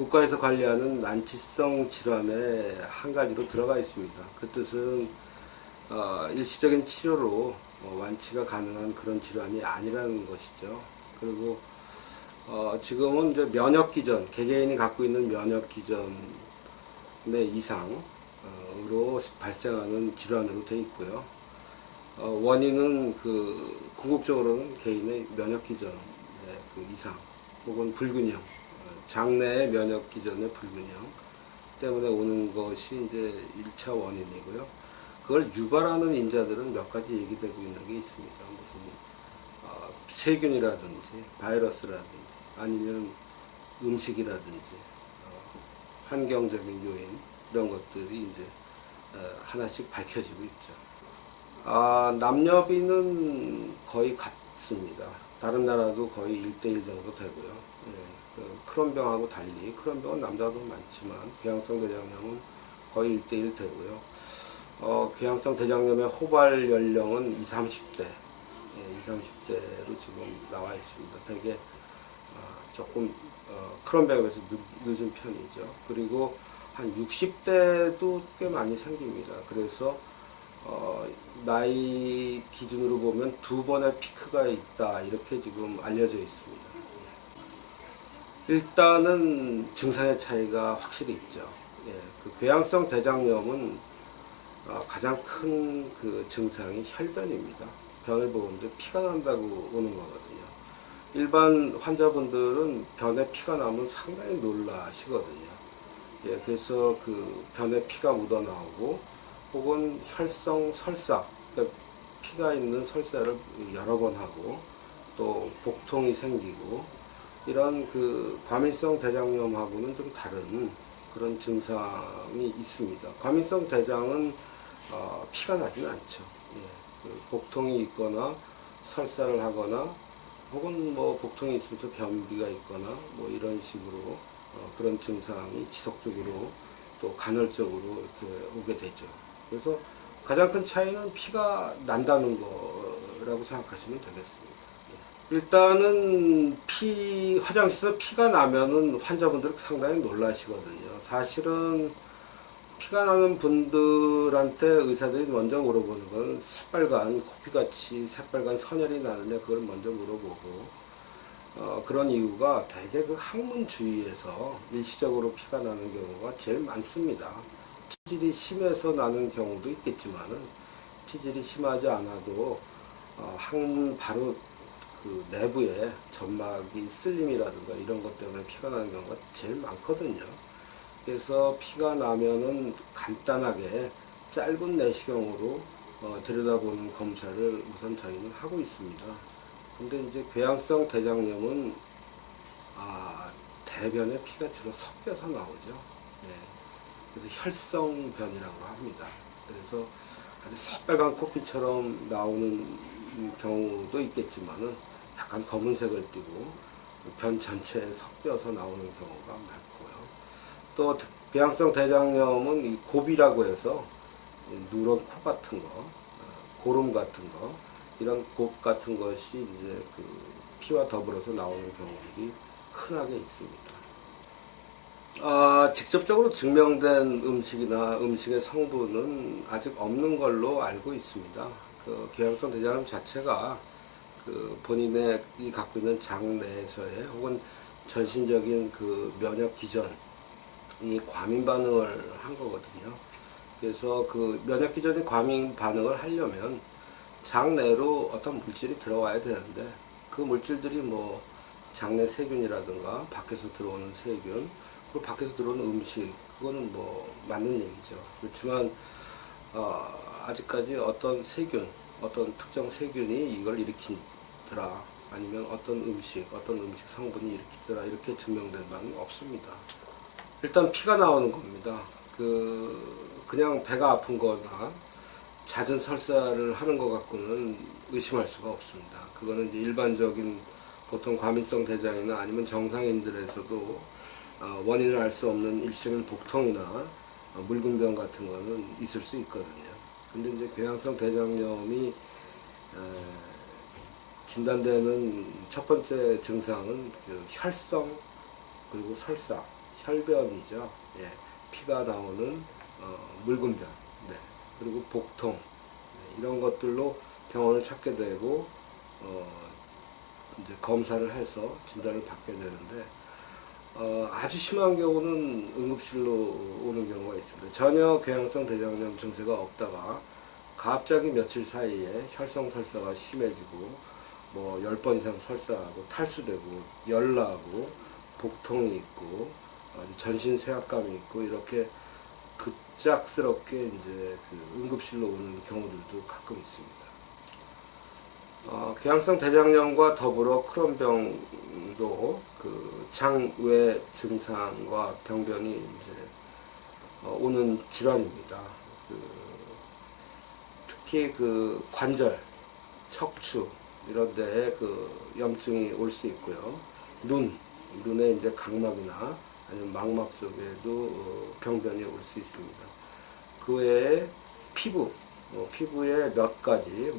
국가에서 관리하는 난치성 질환의 한 가지로 들어가 있습니다. 그 뜻은 일시적인 치료로 완치가 가능한 그런 질환이 아니라는 것이죠. 그리고 지금은 이제 면역 기전, 개개인이 갖고 있는 면역 기전의 이상으로 발생하는 질환으로 되어 있고요. 원인은 궁극적으로는 개인의 면역 기전의 그 이상 혹은 불균형, 장내의 면역 기전의 불균형 때문에 오는 것이 이제 1차 원인이고요. 그걸 유발하는 인자들은 몇 가지 얘기되고 있는 게 있습니다. 무슨 세균이라든지 바이러스라든지 아니면 음식이라든지 환경적인 요인 이런 것들이 이제 하나씩 밝혀지고 있죠. 남녀비는 거의 같습니다. 다른 나라도 거의 1대1 정도 되고요. 크론병하고 달리, 크론병은 남자도 많지만 궤양성 대장염은 거의 1대1 되고요. 궤양성 대장염의 호발 연령은 20, 30대, 20, 30대로 지금 나와 있습니다. 되게 조금 크론병에 비해서 늦은 편이죠. 그리고 한 60대도 꽤 많이 생깁니다. 그래서 나이 기준으로 보면 2번의 피크가 있다 이렇게 지금 알려져 있습니다. 일단은 증상의 차이가 확실히 있죠. 그 궤양성 대장염은 가장 큰 그 증상이 혈변입니다. 변을 보는데 피가 난다고 오는 거거든요. 일반 환자분들은 변에 피가 나면 상당히 놀라시거든요. 그래서 그 변에 피가 묻어 나오고 혹은 혈성 설사, 그러니까 피가 있는 설사를 여러 번 하고 또 복통이 생기고 이런 그 과민성 대장염하고는 좀 다른 그런 증상이 있습니다. 과민성 대장은 피가 나지는 않죠. 그 복통이 있거나 설사를 하거나 혹은 뭐 복통이 있으면서 변비가 있거나 뭐 이런 식으로 그런 증상이 지속적으로 또 간헐적으로 이렇게 오게 되죠. 그래서 가장 큰 차이는 피가 난다는 거라고 생각하시면 되겠습니다. 일단은 화장실에서 피가 나면은 환자분들 상당히 놀라시거든요. 사실은 피가 나는 분들한테 의사들이 먼저 물어보는 건 새빨간 코피같이 새빨간 선혈이 나느냐 그걸 먼저 물어보고 그런 이유가 대개 그 항문 주위에서 일시적으로 피가 나는 경우가 제일 많습니다. 치질이 심해서 나는 경우도 있겠지만은 치질이 심하지 않아도 항문 바로 그 내부에 점막이 쓸림이라든가 이런 것 때문에 피가 나는 경우가 제일 많거든요. 그래서 피가 나면은 간단하게 짧은 내시경으로 들여다보는 검사를 우선 저희는 하고 있습니다. 근데 이제 궤양성 대장염은 대변에 피가 주로 섞여서 나오죠. 그래서 혈성변이라고 합니다. 그래서 아주 새빨간 코피처럼 나오는 경우도 있겠지만은 약간 검은색을 띠고 변 전체에 섞여서 나오는 경우가 많고요. 또 궤양성 대장염은 이 곱이라고 해서 누런 코 같은 거, 고름 같은 거, 이런 곱 같은 것이 이제 그 피와 더불어서 나오는 경우들이 흔하게 있습니다. 직접적으로 증명된 음식이나 음식의 성분은 아직 없는 걸로 알고 있습니다. 그 궤양성 대장염 자체가 그 본인의 갖고 있는 장 내에서의 혹은 전신적인 그 면역 기전이 과민 반응을 한 거거든요. 그래서 그 면역 기전이 과민 반응을 하려면 장 내로 어떤 물질이 들어와야 되는데 그 물질들이 뭐 장내 세균이라든가 밖에서 들어오는 세균, 그리고 밖에서 들어오는 음식, 그거는 뭐 맞는 얘기죠. 그렇지만 아직까지 어떤 세균, 어떤 특정 세균이 이걸 일으키더라, 아니면 어떤 음식 성분이 일으키더라 이렇게 증명된 바는 없습니다. 일단 피가 나오는 겁니다. 그냥 배가 아픈 거나 잦은 설사를 하는 것 갖고는 의심할 수가 없습니다. 그거는 이제 일반적인 보통 과민성 대장이나 아니면 정상인들에서도 원인을 알 수 없는 일시적인 복통이나 물근병 같은 거는 있을 수 있거든요. 근데 이제 궤양성 대장염이 진단되는 첫 번째 증상은 그 혈성 그리고 설사, 혈변이죠. 예, 피가 나오는 묽은 변, 네. 그리고 복통, 네, 이런 것들로 병원을 찾게 되고 이제 검사를 해서 진단을 받게 되는데 아주 심한 경우는 응급실로 오는 경우가 있습니다. 전혀 궤양성 대장염 증세가 없다가 갑자기 며칠 사이에 혈성설사가 심해지고 뭐 10번 이상 설사하고 탈수되고 열나고 복통이 있고 전신 쇠약감이 있고 이렇게 급작스럽게 이제 그 응급실로 오는 경우들도 가끔 있습니다. 궤양성 대장염과 더불어 크론병도 그 장외 증상과 병변이 이제 오는 질환입니다. 특히 그 관절, 척추 이런 데에 그 염증이 올 수 있고요. 눈에 이제 각막이나 아니면 망막 쪽에도 병변이 올 수 있습니다. 그 외에 피부에 몇 가지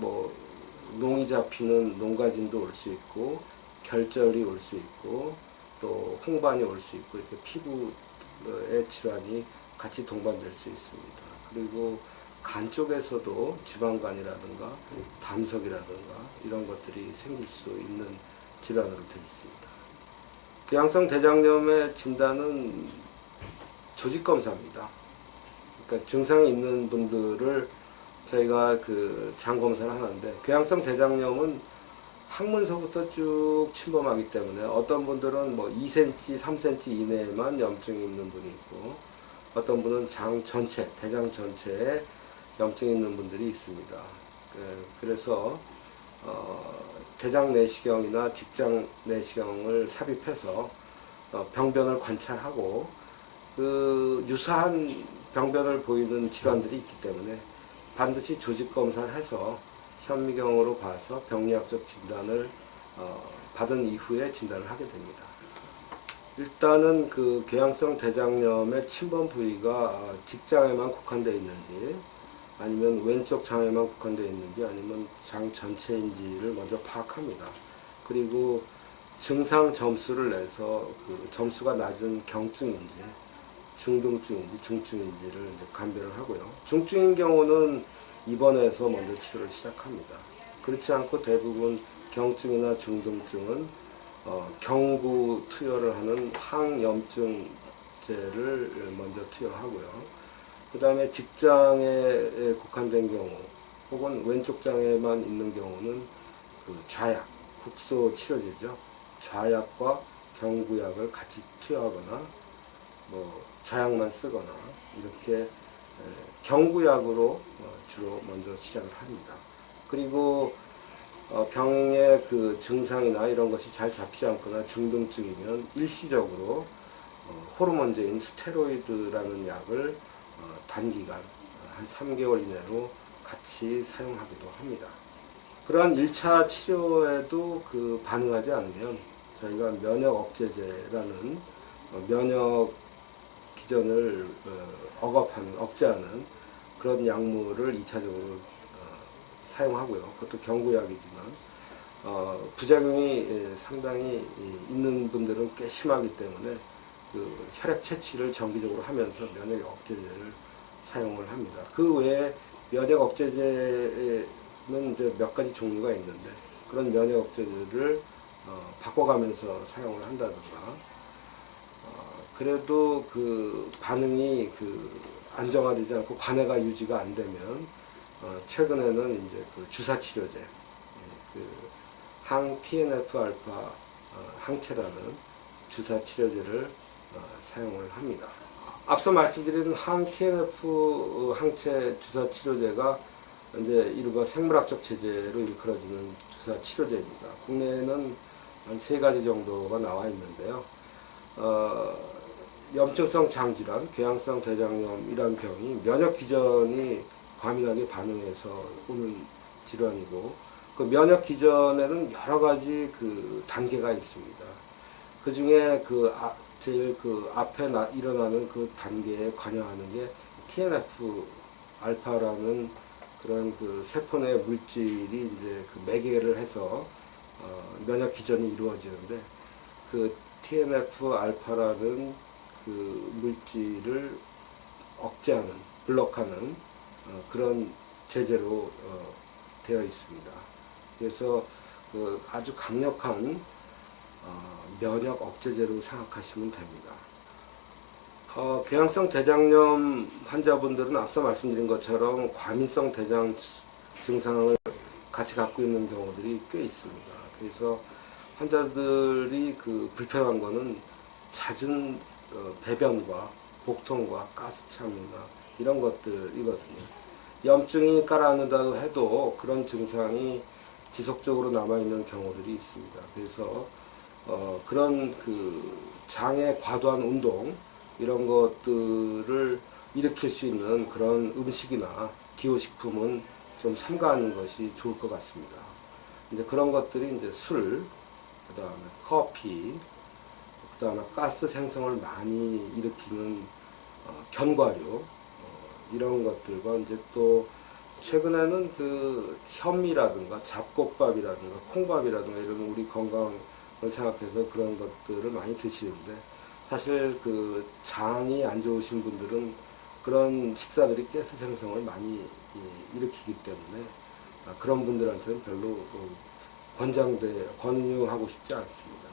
농이 잡히는 농가진도 올 수 있고 결절이 올 수 있고 또 홍반이 올 수 있고 이렇게 피부의 질환이 같이 동반될 수 있습니다. 그리고 간 쪽에서도 지방간이라든가 담석이라든가 이런 것들이 생길 수 있는 질환으로 되어 있습니다. 궤양성 대장염의 진단은 조직검사입니다. 그러니까 증상이 있는 분들을 저희가 그 장검사를 하는데 궤양성 대장염은 항문서부터 쭉 침범하기 때문에 어떤 분들은 2cm, 3cm 이내에만 염증이 있는 분이 있고 어떤 분은 장 전체, 대장 전체에 염증이 있는 분들이 있습니다. 그래서 대장 내시경이나 직장 내시경을 삽입해서 병변을 관찰하고 그 유사한 병변을 보이는 질환들이 있기 때문에 반드시 조직 검사를 해서 현미경으로 봐서 병리학적 진단을 받은 이후에 진단을 하게 됩니다. 일단은 그 궤양성 대장염의 침범 부위가 직장에만 국한되어 있는지 아니면 왼쪽 장에만 국한되어 있는지 아니면 장 전체인지를 먼저 파악합니다. 그리고 증상 점수를 내서 그 점수가 낮은 경증인지 중등증인지 중증인지를 이제 감별을 하고요. 중증인 경우는 입원해서 먼저 치료를 시작합니다. 그렇지 않고 대부분 경증이나 중등증은 경구 투여를 하는 항염증제를 먼저 투여하고요. 그 다음에 직장에 국한된 경우 혹은 왼쪽 장에만 있는 경우는 그 좌약, 국소 치료제죠. 좌약과 경구약을 같이 투여하거나 좌약만 쓰거나 이렇게 경구약으로 주로 먼저 시작을 합니다. 그리고 병의 그 증상이나 이런 것이 잘 잡히지 않거나 중등증이면 일시적으로 호르몬제인 스테로이드라는 약을 단기간 한 3개월 이내로 같이 사용하기도 합니다. 그러한 1차 치료에도 그 반응하지 않으면 저희가 면역 억제제라는 면역 기전을 억제하는 그런 약물을 2차적으로 사용하고요. 그것도 경구약이지만 부작용이 상당히 있는 분들은 꽤 심하기 때문에 그 혈액 채취를 정기적으로 하면서 면역 억제제를 사용을 합니다. 그 외에 면역 억제제는 이제 몇 가지 종류가 있는데 그런 면역 억제제를 바꿔가면서 사용을 한다든가 그래도 그 반응이 그 안정화되지 않고 관해가 유지가 안 되면 최근에는 이제 그 주사 치료제, 그 항 TNF 알파 항체라는 주사 치료제를 사용을 합니다. 앞서 말씀드린 항 TNF 항체 주사 치료제가 이제 이른바 생물학적 체제로 일컬어지는 주사 치료제입니다. 국내에는 한 3가지 정도가 나와 있는데요. 염증성 장질환, 궤양성 대장염이란 병이 면역 기전이 과민하게 반응해서 오는 질환이고 그 면역 기전에는 여러 가지 그 단계가 있습니다. 그 중에 제일 그 앞에 일어나는 그 단계에 관여하는 게 TNF 알파라는 그런 그 세포 내 물질이 이제 그 매개를 해서 면역 기전이 이루어지는데 그 TNF 알파라는 그 물질을 억제하는, 블록하는 그런 제재로 되어 있습니다. 그래서 그 아주 강력한 면역 억제제로 생각하시면 됩니다. 궤양성 대장염 환자분들은 앞서 말씀드린 것처럼 과민성 대장 증상을 같이 갖고 있는 경우들이 꽤 있습니다. 그래서 환자들이 그 불편한 거는 잦은 배변과 복통과 가스참이나 이런 것들이거든요. 염증이 가라앉는다고 해도 그런 증상이 지속적으로 남아있는 경우들이 있습니다. 그래서 그런 그 장의 과도한 운동 이런 것들을 일으킬 수 있는 그런 음식이나 기호식품은 좀 삼가하는 것이 좋을 것 같습니다. 이제 그런 것들이 이제 술, 그 다음에 커피, 그 다음에 가스 생성을 많이 일으키는 견과류, 이런 것들과 이제 또 최근에는 그 현미라든가 잡곡밥이라든가 콩밥이라든가 이런 우리 건강을 생각해서 그런 것들을 많이 드시는데 사실 그 장이 안 좋으신 분들은 그런 식사들이 가스 생성을 많이 일으키기 때문에 그런 분들한테는 별로 권유하고 싶지 않습니다.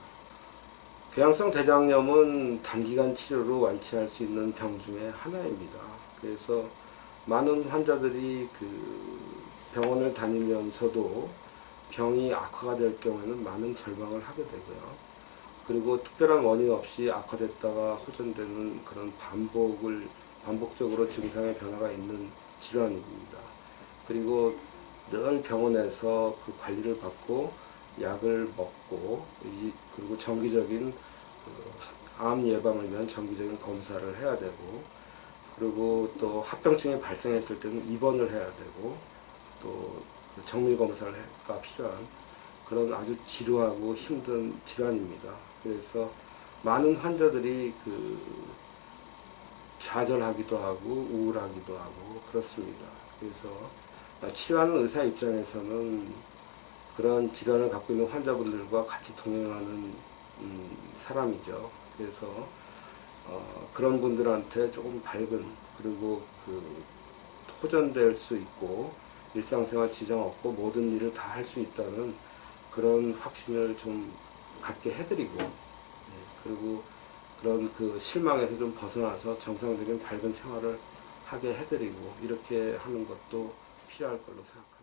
궤양성 대장염은 단기간 치료로 완치할 수 있는 병 중에 하나입니다. 그래서 많은 환자들이 그 병원을 다니면서도 병이 악화가 될 경우에는 많은 절망을 하게 되고요. 그리고 특별한 원인 없이 악화됐다가 호전되는 그런 반복적으로 증상의 변화가 있는 질환입니다. 그리고 늘 병원에서 그 관리를 받고 약을 먹고 그리고 정기적인 암 예방을 위한 정기적인 검사를 해야 되고 그리고 또 합병증이 발생했을 때는 입원을 해야 되고 또 정밀 검사가 필요한 그런 아주 지루하고 힘든 질환입니다. 그래서 많은 환자들이 그 좌절하기도 하고 우울하기도 하고 그렇습니다. 그래서 치료하는 의사 입장에서는 그런 질환을 갖고 있는 환자분들과 같이 동행하는 사람이죠. 그래서 그런 분들한테 조금 밝은 그리고 그 호전될 수 있고 일상생활 지장 없고 모든 일을 다 할 수 있다는 그런 확신을 좀 갖게 해드리고 그리고 그런 그 실망에서 좀 벗어나서 정상적인 밝은 생활을 하게 해드리고 이렇게 하는 것도 필요할 걸로 생각합니다.